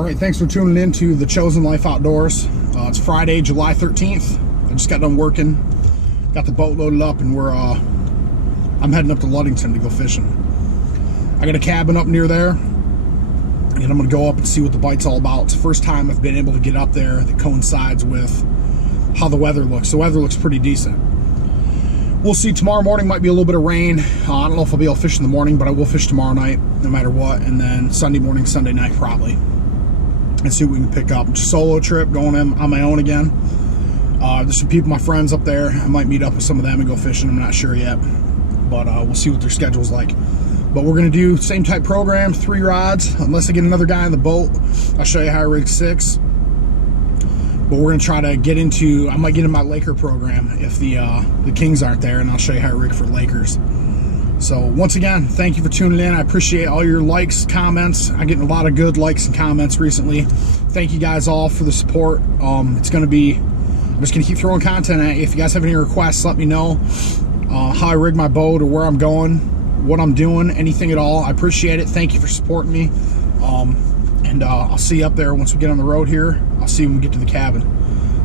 All right, thanks for tuning in to The Chosen Life Outdoors. It's Friday, July 13th. I just got done working, got the boat loaded up, and I'm heading up to Ludington to go fishing. I got a cabin up near there, and I'm gonna go up and see what the bite's all about. It's the first time I've been able to get up there that coincides with how the weather looks. The weather looks pretty decent. We'll see. Tomorrow morning might be a little bit of rain. I don't know if I'll be able to fish in the morning, but I will fish tomorrow night, no matter what, and then Sunday morning, Sunday night probably, and see what we can pick up. It's a solo trip, going in on my own again. There's some people, my friends up there. I might meet up with some of them and go fishing. I'm not sure yet, but we'll see what their schedule's like. But we're gonna do same type program, 3 rods, unless I get another guy on the boat. I'll show you how I rig 6. But we're gonna try to get into, I might get in my Laker program if the Kings aren't there, and I'll show you how I rig for Lakers. So once again, thank you for tuning in. I appreciate all your likes, comments. I'm getting a lot of good likes and comments recently. Thank you guys all for the support. I'm just gonna keep throwing content at you. If you guys have any requests, let me know how I rig my boat or where I'm going, what I'm doing, anything at all. I appreciate it. Thank you for supporting me. And I'll see you up there once we get on the road here. I'll see you when we get to the cabin.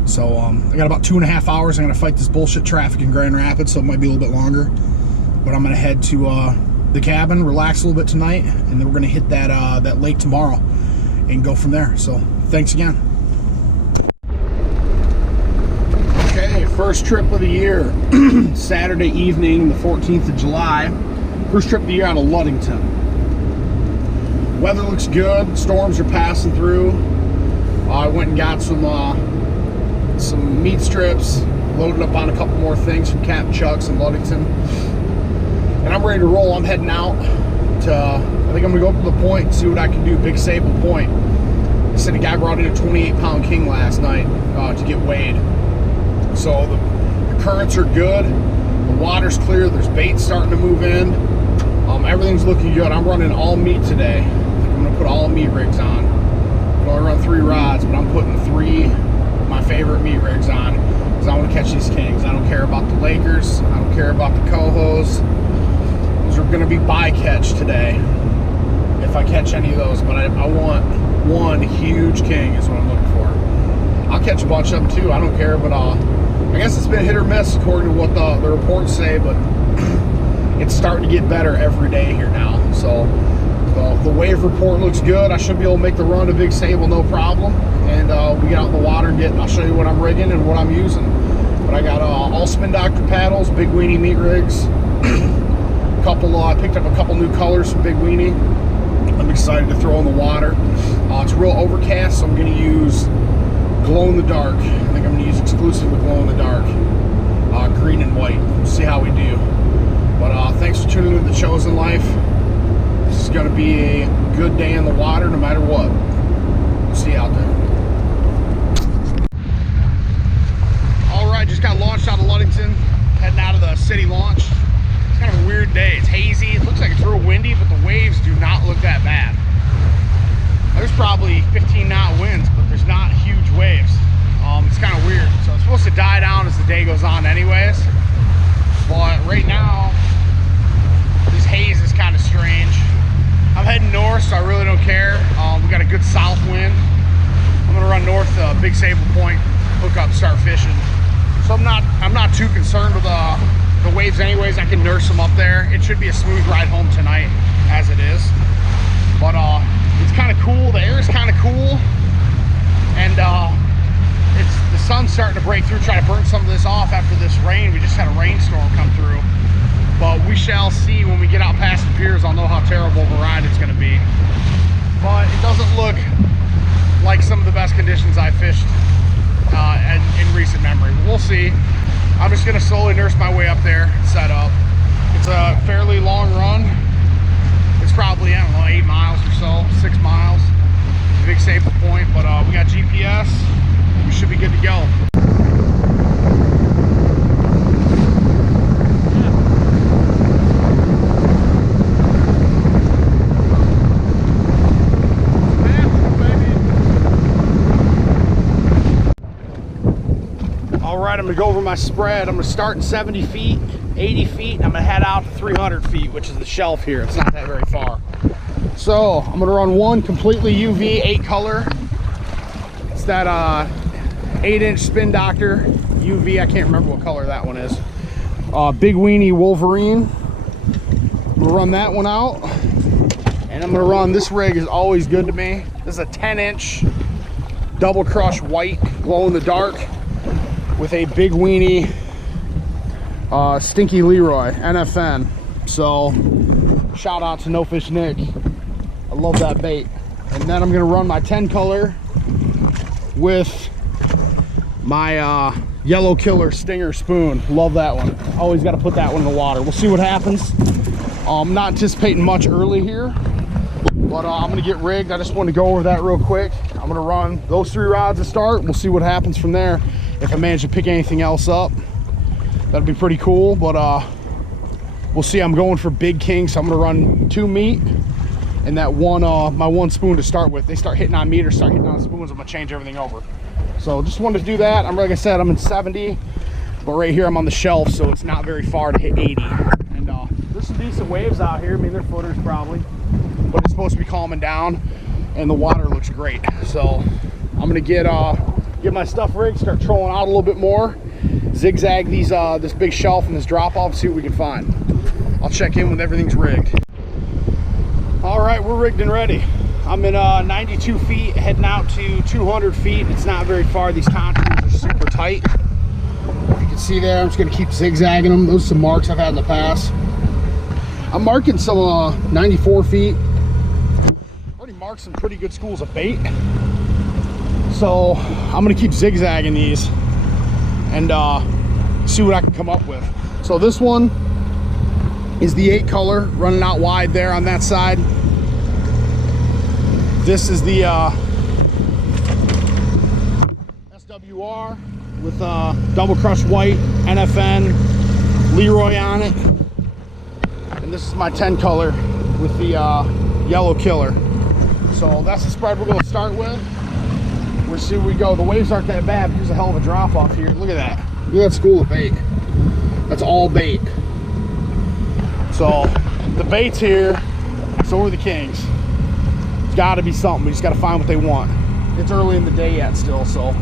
So I got about 2.5 hours. I'm gonna fight this bullshit traffic in Grand Rapids, so it might be a little bit longer. But I'm gonna head to the cabin, relax a little bit tonight, and then we're gonna hit that lake tomorrow and go from there. So thanks again. Okay, first trip of the year. Saturday evening, the 14th of July. First trip of the year out of Ludington. Weather looks good. Storms are passing through. I went and got some meat strips, loaded up on a couple more things from Captain Chuck's in Ludington, and I'm ready to roll. I'm heading out to, I think I'm gonna go up to the point and see what I can do. Big Sable Point. They said a guy brought in a 28-pound king last night to get weighed. So the currents are good. The water's clear. There's bait starting to move in. Everything's looking good. I'm running all meat today. I'm gonna put all meat rigs on. I only run 3 rods, but I'm putting 3 of my favorite meat rigs on because I want to catch these kings. I don't care about the Lakers. I don't care about the cohos. Those are going to be bycatch today if I catch any of those, but I want one huge king is what I'm looking for. I'll catch a bunch of them too. I don't care, but I guess it's been hit or miss according to what the reports say, but it's starting to get better every day here now. So the wave report looks good. I should be able to make the run to Big Sable no problem. And we get out in the water and I'll show you what I'm rigging and what I'm using. But I got all Spin Doctor paddles, Big Weenie meat rigs. I picked up a couple new colors from Big Weenie. I'm excited to throw in the water. It's real overcast, so I'm going to use glow in the dark. I think I'm going to use exclusively glow in the dark, green and white. We'll see how we do. But thanks for tuning in to The Chosen Life. This is going to be a good day in the water no matter what. We'll see you out there. Alright, just got launched out of Ludington, heading out of the city launch. It's kind of a weird day. It's hazy. It looks like it's real windy, but the waves do not look that bad. There's probably 15-knot winds, but there's not huge waves. It's kind of weird. So it's supposed to die down as the day goes on anyways. But right now, this haze is kind of strange. I'm heading north, so I really don't care. We got a good south wind. I'm gonna run north to Big Sable Point, hook up, start fishing. So I'm not too concerned with the waves anyways. I can nurse them up there. It should be a smooth ride home tonight, as it is. But it's kind of cool. The air is kind of cool, and the sun's starting to break through. Try to burn some of this off after this rain. We just had a rainstorm come through. But we shall see when we get out past the piers. I'll know how terrible of a ride it's going to be. But it doesn't look like some of the best conditions I fished in recent memory. We'll see. I'm just going to slowly nurse my way up there, set up. It's a fairly long run. It's probably, I don't know, 8 miles or so, 6 miles. Big Sable Point, but we got GPS. We should be good to go. I'm gonna go over my spread. I'm gonna start in 70 feet, 80 feet, and I'm gonna head out to 300 feet, which is the shelf here. It's not that very far. So I'm gonna run one completely UV 8 color. It's that 8-inch Spin Doctor UV. I can't remember what color that one is. Big Weenie Wolverine. I'm gonna run that one out. And I'm gonna run, this rig is always good to me. This is a 10-inch double crush white glow in the dark with a Big Weenie Stinky Leroy NFN. So shout out to No Fish Nick. I love that bait. And then I'm gonna run my 10 color with my Yellow Killer Stinger spoon. Love that one. Always got to put that one in the water. We'll see what happens. I'm not anticipating much early here, but I'm gonna get rigged. I just want to go over that real quick. I'm gonna run those 3 rods to start. We'll see what happens from there. If I manage to pick anything else up, that'd be pretty cool. But we'll see. I'm going for big king, so I'm gonna run 2 meat and that one my 1 spoon to start with. They start hitting on meat or start hitting on spoons, I'm gonna change everything over. So just wanted to do that. I'm, like I said, I'm in 70, but right here I'm on the shelf, so it's not very far to hit 80. And there's some decent waves out here. I mean, they're footers probably, but it's supposed to be calming down and the water looks great. So I'm gonna get my stuff rigged, start trolling out a little bit more, zigzag these this big shelf and this drop off, see what we can find. I'll check in when everything's rigged. All right, we're rigged and ready. I'm in 92 feet, heading out to 200 feet. It's not very far. These contours are super tight. If you can see there, I'm just gonna keep zigzagging them. Those are some marks I've had in the past. I'm marking some 94 feet. Already marked some pretty good schools of bait. So I'm gonna keep zigzagging these and see what I can come up with. So this one is the 8 color, running out wide there on that side. This is the SWR with double crush white NFN Leroy on it. And this is my 10 color with the Yellow Killer. So that's the spread we're gonna start with. We'll see where we go. The waves aren't that bad, but there's a hell of a drop off here. Look at that. Look at that school of bait. That's all bait. So the bait's here, so are the kings. It's gotta be something. We just gotta find what they want. It's early in the day yet still, so.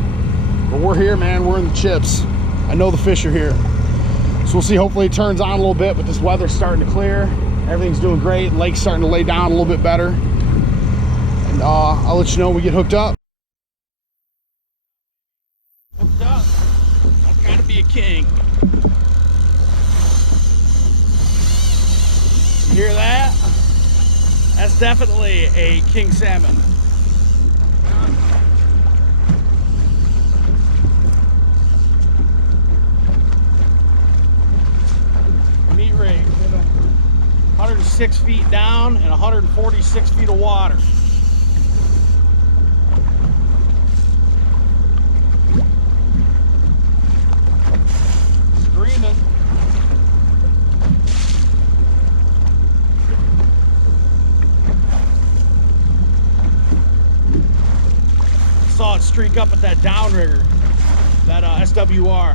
But we're here, man. We're in the chips. I know the fish are here. So we'll see. Hopefully it turns on a little bit, but this weather's starting to clear. Everything's doing great. Lake's starting to lay down a little bit better. And I'll let you know when we get hooked up. Hooked up. I've gotta be a king. You hear that? That's definitely a king salmon. Meat rig, 106 feet down and 146 feet of water. Screaming. Saw it streak up at that downrigger, that SWR.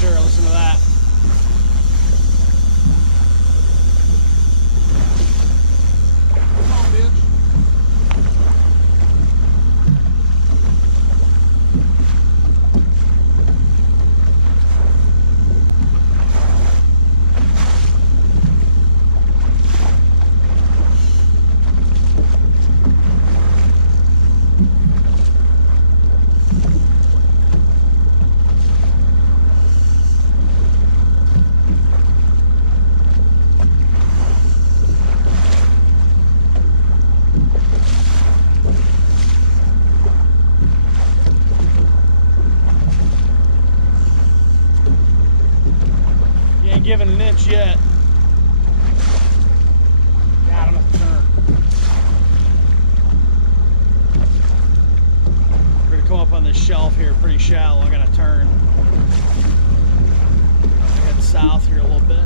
Sure, listen to that. Come on, bitch. Giving an inch yet. Got him at the turn. come up on this shelf here, pretty shallow. I gotta turn. Head south here a little bit.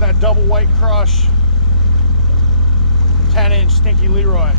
That double white crush 10-inch Stinky Leroy.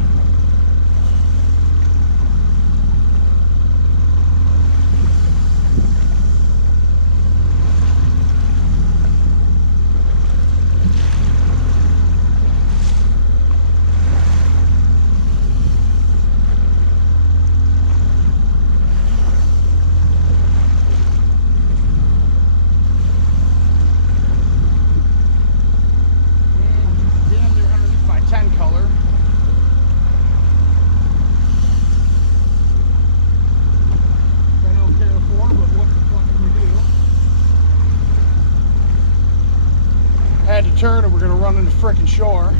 Had to turn and we're gonna run into frickin' shore.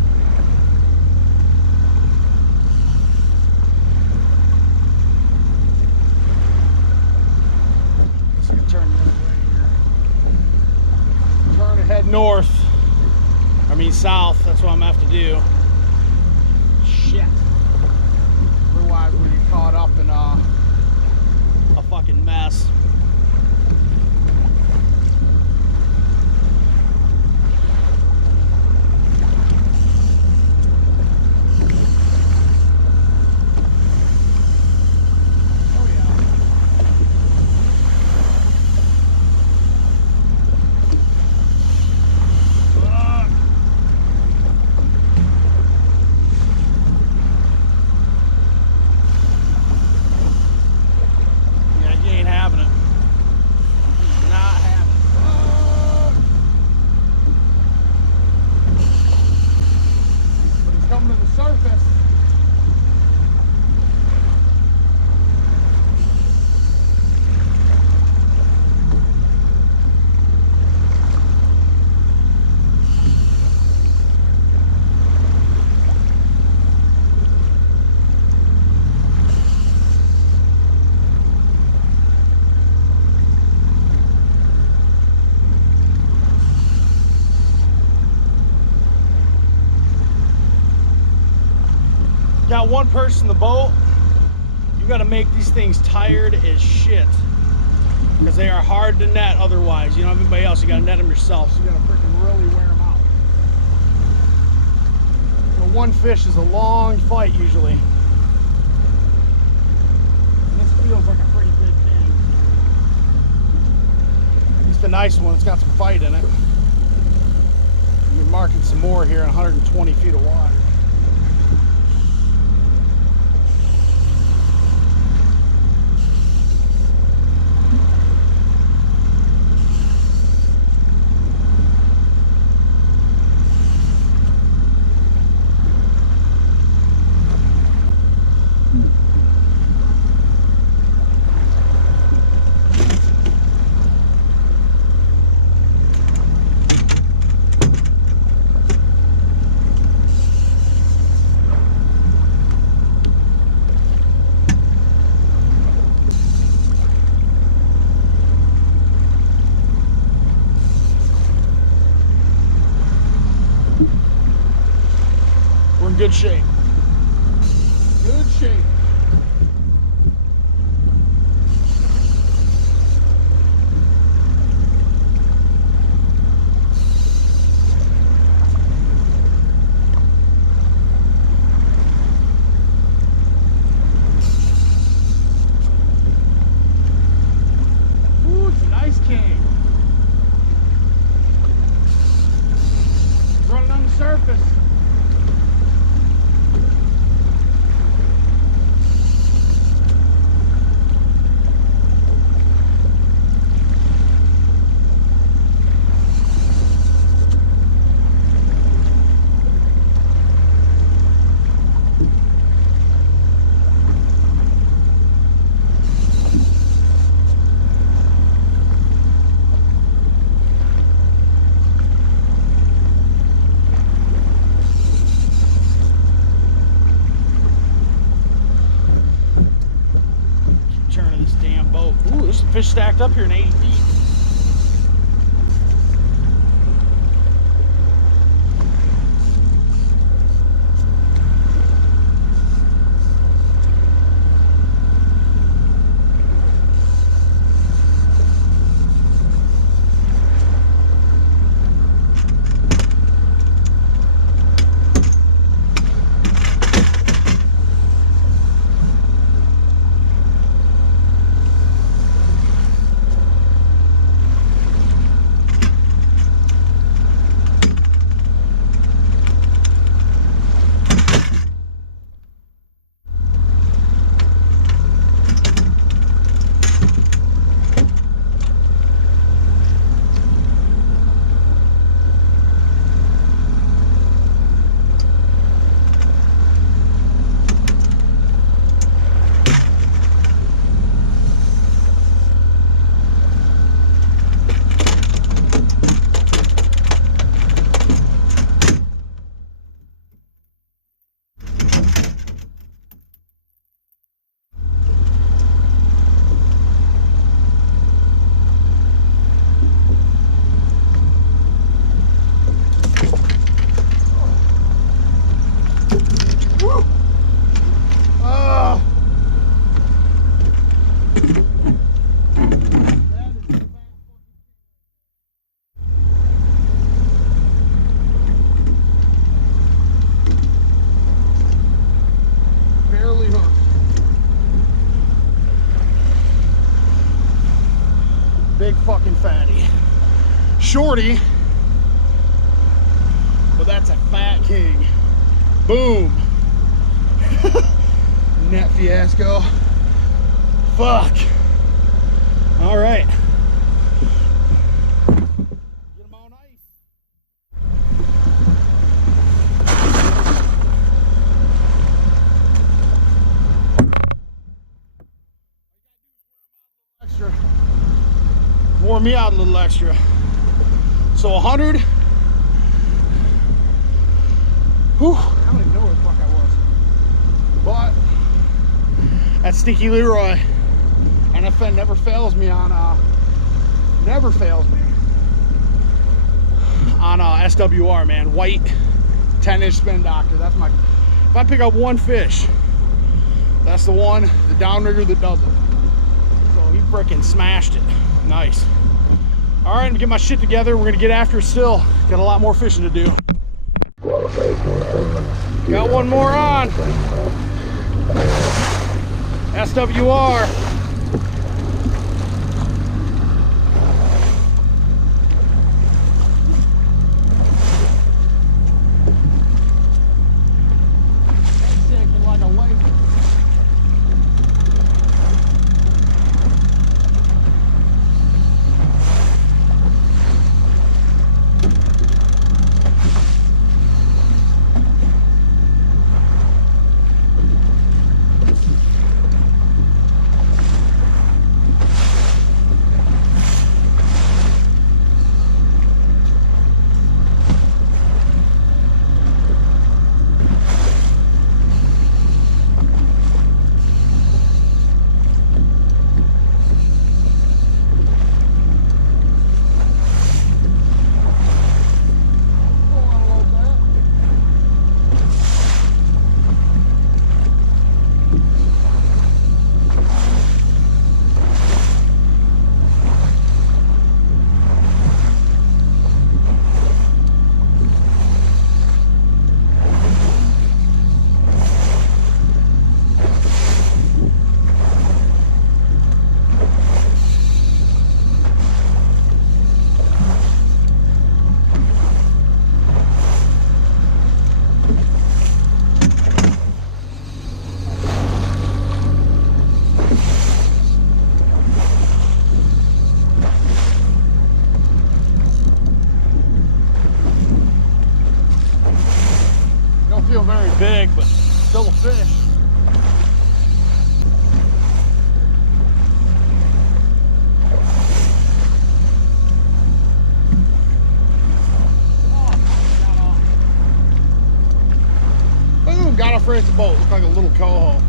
Just gonna turn the other way here. Turn and head north. I mean south, that's what I'm gonna have to do. Shit. Otherwise we'll get caught up in a fucking mess. Got one person in the boat. You got to make these things tired as shit because they are hard to net otherwise. You don't have anybody else. You got to net them yourself. So you got to freaking really wear them out. So one fish is a long fight usually. And this feels like a pretty big thing. At least a nice one. It's got some fight in it. You're marking some more here in 120 feet of water. Good shape. Good shape. Ooh, it's a nice king. Running on the surface. fish stacked up here in 80 feet. Big fucking fatty. Shorty, but that's a fat king. Boom. Net fiasco. Fuck. All right. Get him on ice. Extra. Warm me out a little extra. So 100. Whew. I don't even know where the fuck I was. But that's Stinky Leroy. NFN never fails me on SWR, man. White 10-inch spin doctor. That's my, if I pick up one fish, that's the one, the downrigger that does it. So he freaking smashed it. Nice. All right, I'm gonna get my shit together. We're gonna get after it still. Got a lot more fishing to do. Got one more on. SWR. Like a lake. Feel very big, but still a fish. Boom, got off right at the boat. Looked like a little coho.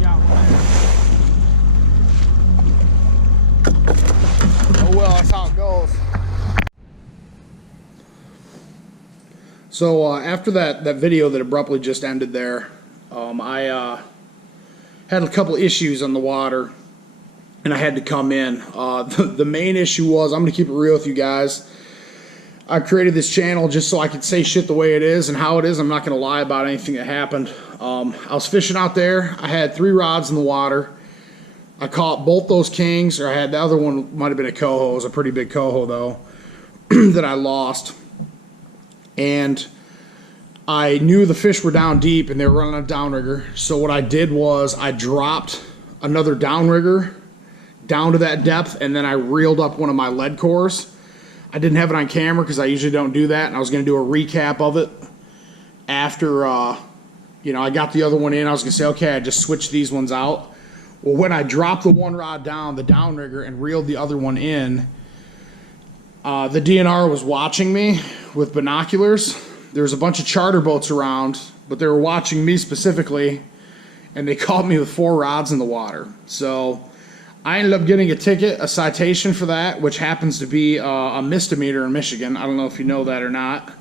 Got So after that video that abruptly just ended there, I had a couple issues on the water, and I had to come in. The main issue was, I'm going to keep it real with you guys. I created this channel just so I could say shit the way it is and how it is. I'm not going to lie about anything that happened. I was fishing out there. I had 3 rods in the water. I caught both those kings, or I had the other one, might have been a coho. It was a pretty big coho though, that I lost. And I knew the fish were down deep and they were running a downrigger. So what I did was I dropped another downrigger down to that depth, and then I reeled up one of my lead cores. I didn't have it on camera because I usually don't do that, and I was going to do a recap of it after you know, I got the other one in. I was going to say, okay, I just switched these ones out. Well, when I dropped the one rod down, the downrigger, and reeled the other one in, the DNR was watching me with binoculars. There was a bunch of charter boats around, but they were watching me specifically, and they caught me with 4 rods in the water. So I ended up getting a ticket, a citation for that, which happens to be a misdemeanor in Michigan. I don't know if you know that or not,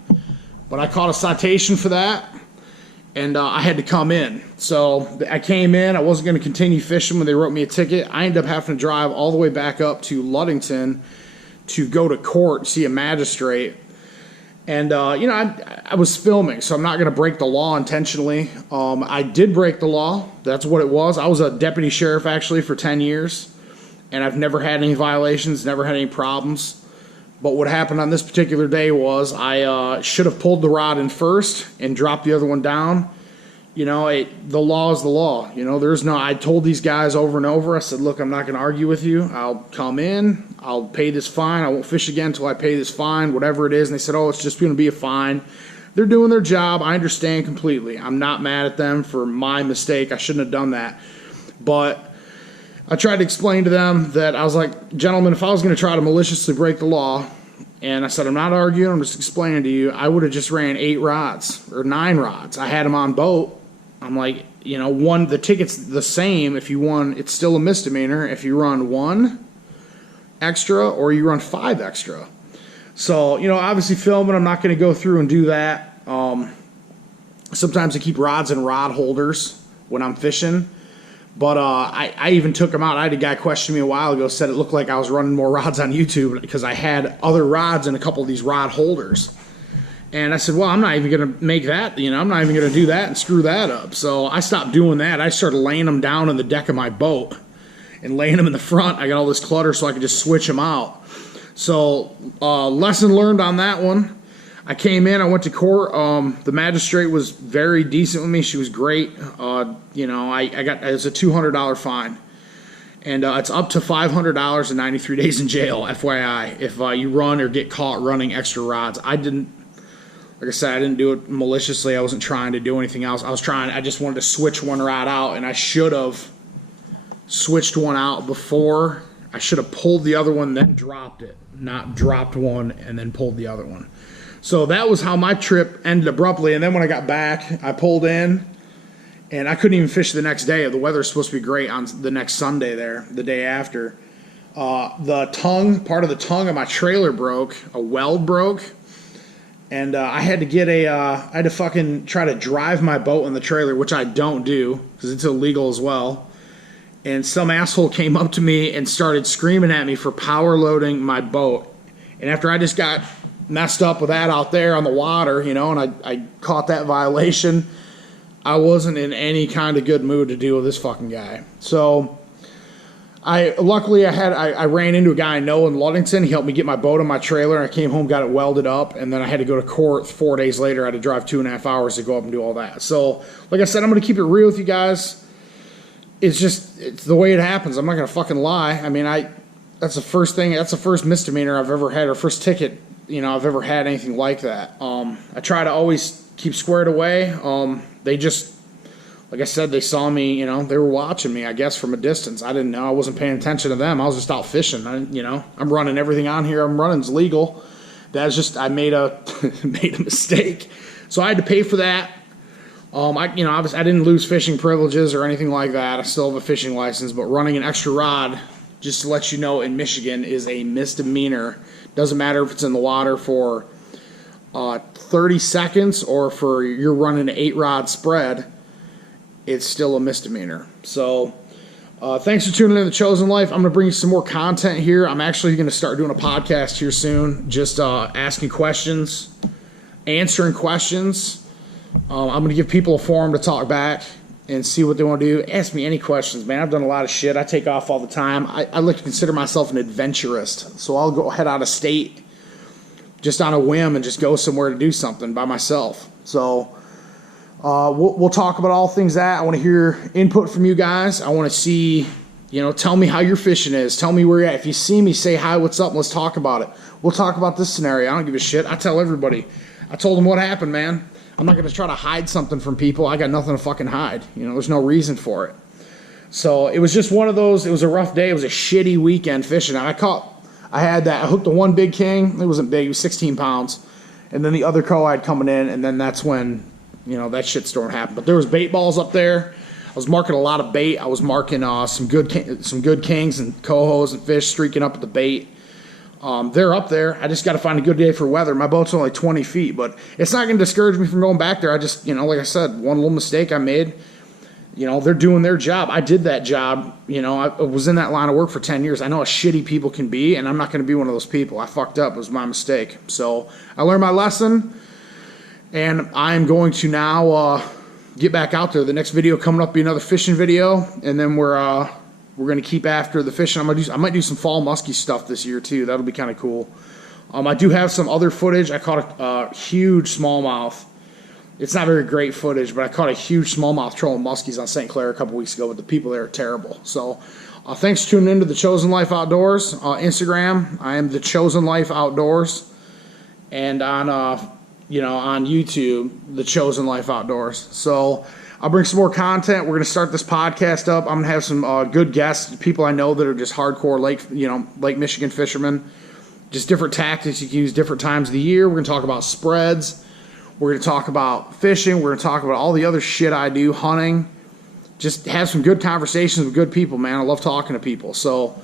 but I caught a citation for that, and I had to come in. So I came in. I wasn't going to continue fishing when they wrote me a ticket. I ended up having to drive all the way back up to Ludington to go to court, see a magistrate. And, you know, I was filming, so I'm not going to break the law intentionally. I did break the law. That's what it was. I was a deputy sheriff, actually, for 10 years, and I've never had any violations, never had any problems. But what happened on this particular day was I should have pulled the rod in first and dropped the other one down. You know, the law is the law. You know, there's no, I told these guys over and over, I said, look, I'm not going to argue with you. I'll come in, I'll pay this fine. I won't fish again until I pay this fine, whatever it is. And they said, oh, it's just going to be a fine. They're doing their job. I understand completely. I'm not mad at them for my mistake. I shouldn't have done that. But I tried to explain to them that I was like, gentlemen, if I was going to try to maliciously break the law, and I said, I'm not arguing, I'm just explaining to you, I would have just ran 8 rods or 9 rods. I had them on boat. I'm like, you know, the ticket's the same. If you won, it's still a misdemeanor if you run 1 extra or you run 5 extra. So, you know, obviously filming, I'm not going to go through and do that. Sometimes I keep rods and rod holders when I'm fishing. But I even took them out. I had a guy question me a while ago, said it looked like I was running more rods on YouTube because I had other rods in a couple of these rod holders. And I said, well, I'm not even going to make that, you know, I'm not even going to do that and screw that up. So I stopped doing that. I started laying them down on the deck of my boat and laying them in the front. I got all this clutter so I could just switch them out. So lesson learned on that one. I came in, I went to court. The magistrate was very decent with me. She was great. You know, it was a $200 fine. And it's up to $500 and 93 days in jail, FYI, if you run or get caught running extra rods. Like I said, I didn't do it maliciously. I wasn't trying to do anything else. I just wanted to switch one rod out, and I should have switched one out before. I should have pulled the other one, then dropped it, not dropped one and then pulled the other one. So that was how my trip ended abruptly. And then when I got back, I pulled in, and I couldn't even fish the next day. The weather's supposed to be great on the next Sunday there, the day after. The tongue, part of the tongue of my trailer broke. A weld broke. And I had to get I had to fucking try to drive my boat in the trailer, which I don't do because it's illegal as well. And some asshole came up to me and started screaming at me for power loading my boat. And after I just got messed up with that out there on the water, you know, and I caught that violation, I wasn't in any kind of good mood to deal with this fucking guy. So luckily I ran into a guy I know in Ludington. He helped me get my boat on my trailer. I came home, got it welded up, and then I had to go to court 4 days later. I had to drive 2.5 hours to go up and do all that. So, like I said, I'm going to keep it real with you guys. It's the way it happens. I'm not going to fucking lie. I mean, that's the first misdemeanor I've ever had, or first ticket, you know, I've ever had anything like that. I try to always keep squared away. They just, like I said, they saw me, you know, they were watching me, I guess, from a distance. I didn't know. I wasn't paying attention to them. I was just out fishing. I'm running everything on here. I'm running's legal. That's just, I made a made a mistake. So I had to pay for that. I didn't lose fishing privileges or anything like that. I still have a fishing license, but running an extra rod, just to let you know, in Michigan is a misdemeanor. Doesn't matter if it's in the water for 30 seconds or for you're running an 8-rod spread, it's still a misdemeanor. So thanks for tuning in to The Chosen Life. I'm going to bring you some more content here. I'm actually going to start doing a podcast here soon, just asking questions, answering questions. I'm going to give people a forum to talk back and see what they want to do. Ask me any questions, man. I've done a lot of shit. I take off all the time. I like to consider myself an adventurist. So I'll go head out of state just on a whim and just go somewhere to do something by myself. So we'll talk about all things that. I want to hear input from you guys. I want to see, tell me how your fishing is. Tell me where you're at. If you see me, say hi, what's up, and let's talk about it. We'll talk about this scenario. I don't give a shit. I tell everybody. I told them what happened, man. I'm not going to try to hide something from people. I got nothing to fucking hide. There's no reason for it. So it was just one of those. It was a rough day. It was a shitty weekend fishing. I hooked the one big king. It wasn't big. It was 16 pounds. And then the other co I had coming in, and then that's when, that shitstorm happened. But there was bait balls up there. I was marking a lot of bait. I was marking some good kings and cohos and fish streaking up at the bait. They're up there. I just got to find a good day for weather. My boat's only 20 feet, but it's not going to discourage me from going back there. I just, like I said, one little mistake I made. They're doing their job. I did that job. I was in that line of work for 10 years. I know how shitty people can be, and I'm not going to be one of those people. I fucked up. It was my mistake. So I learned my lesson, and I'm going to now get back out there. The next video coming up will be another fishing video, and then we're going to keep after the fishing. I might do some fall muskie stuff this year too. That'll be kind of cool. I do have some other footage. I caught a huge smallmouth. It's not very great footage, but I caught a huge smallmouth trolling muskies on St. Clair a couple weeks ago, but the people there are terrible. So thanks for tuning in to The Chosen Life Outdoors. Instagram, I am The Chosen Life Outdoors. And on YouTube, The Chosen Life Outdoors. So I'll bring some more content. We're going to start this podcast up. I'm going to have some good guests, people I know that are just hardcore Lake Michigan fishermen. Just different tactics you can use different times of the year. We're going to talk about spreads. We're going to talk about fishing. We're going to talk about all the other shit I do, hunting. Just have some good conversations with good people, man. I love talking to people. So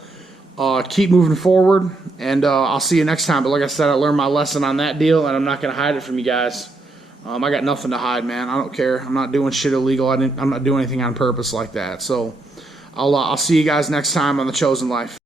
keep moving forward, and I'll see you next time. But like I said, I learned my lesson on that deal, and I'm not going to hide it from you guys. I got nothing to hide, man. I don't care. I'm not doing shit illegal. I'm not doing anything on purpose like that. So I'll see you guys next time on The Chosen Life.